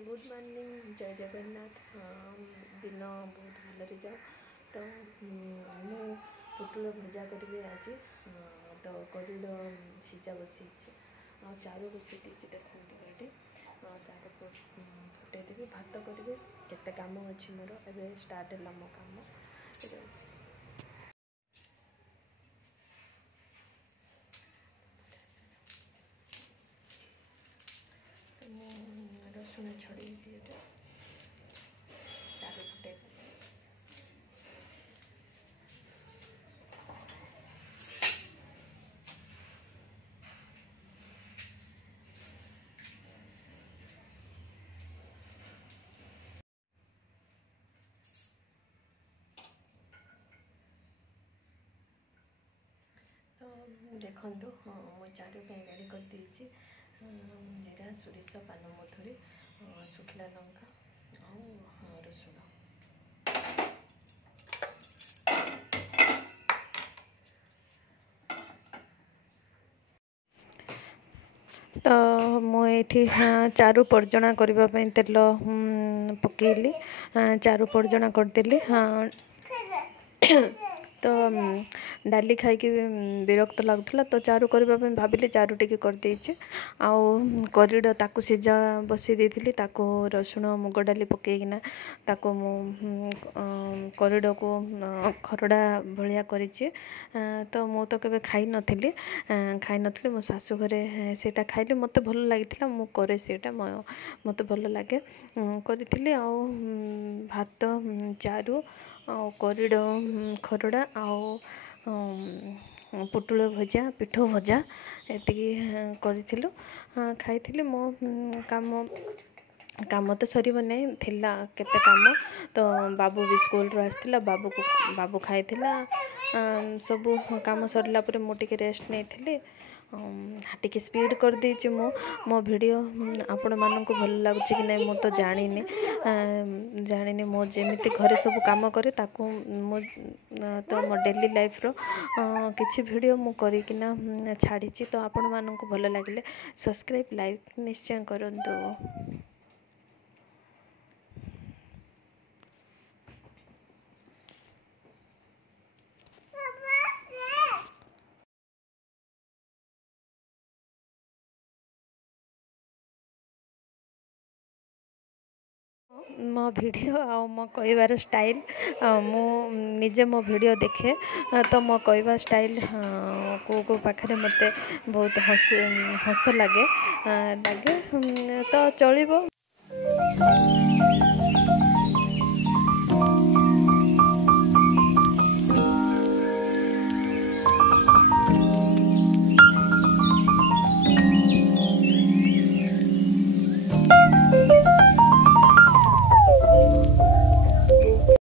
Good morning जय जगन्नाथ। दिन बहुत भलरे जाओ। तो मु पुटुल भजा करी आज तो करिड सीझा बसई चारू बसई देखते ये तार फुटेदेवी भात करी केते काम अच्छी मोर ए स्टार्ट है मो काम रसुण छड़ी दिए चारू फुटे तो देखु मो चारू रेडी कर जीरा सोरिष पान मधुरी सुखिला लंका और रसुण तो मुझे चारू पर्जणा करने तेल पकईली चारू पर्जणा करदेली। तो डाली खाई विरक्त लगुला तो चारू करने भाविली चारू टी करदे आउ करिड ताकू सीझा बसई देती ताकू रसुण मुग डाली पकईकिना ताकू मु करिड को खरड़ा भलिया करिछि। तो मु तो केबे खाई नथली मो सासु घरे सेटा खाइले मते भल लागिथिला मु करे सेटा मते भल लागे करिथिली आउ भात चारू करिड खरड़ा आउ पुटुल भजा पिठो भजा एति करिथिलु खाइथिली। मो काम तो सर नहीं थिला केते काम तो बाबू भी स्कूल रो आसला बाबू खाइथिला सब काम सरला पर मु टिके रेस्ट नहीं थिली टिके स्पीड कर देछि मो वीडियो आपण मानक भल लगुच कि नहीं मु तो जानी मो जेमिति घरे सब काम करे ताकू मो तो मो डेली लाइफ रो किछि वीडियो मु करिकिना छाड़ी तो आपण मानक भल लागिले सब्सक्राइब लाइक निश्चय करंतु। मो वीडियो आ मो कहबार स्टाइल मु निजे मो वीडियो देखे तो मो कहबा स्टाइल को पाखरे मते बहुत हस लगे तो चलिबो।